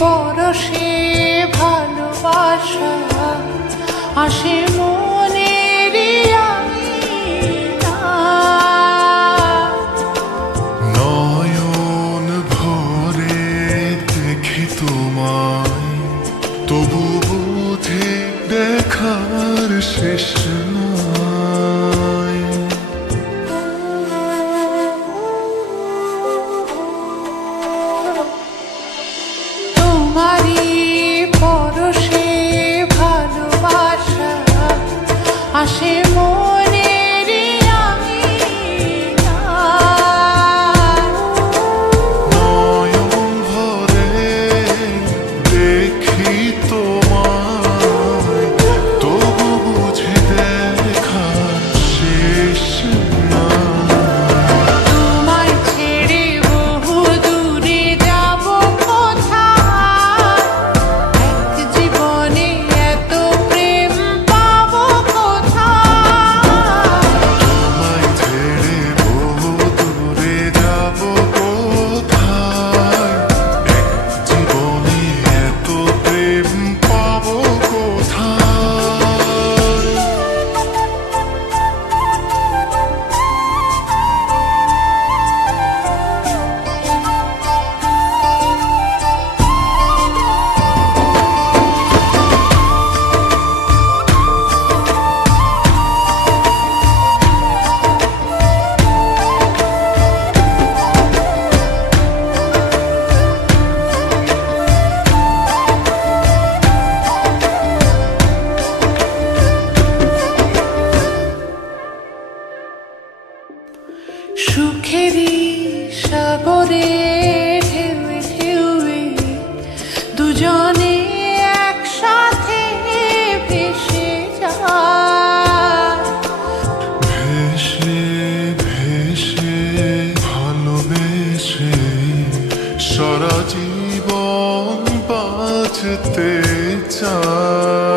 পরশে ভালোবাসা আসে মনেরই নয়ন ভরে দেখি তোমায়, তবু বুঝি দেখার শেষ নাই। তোমারই পরশে ভালোবাসা আসে মনেরই নয়ন ভরে দেখি তোমায়, তবু বুঝি দেখার শেষ নাই। তোমায় ছেড়ে বহু দূরে যাব কোথায়, এক জীবনে এত প্রেম পাবো কোথায়। তোমায় ছেড়ে বহু দূরে যাব কোথায়, এক জীবনে এত প্রেম পাবো কোথায়। সুখেরই সাগরে ঢেউয়ে ঢেউয়ে দুজনে একসাথে ভেসে যায়। ভেসে ভেসে ভালোবেসে সারা জীবন বাঁচতে চাই।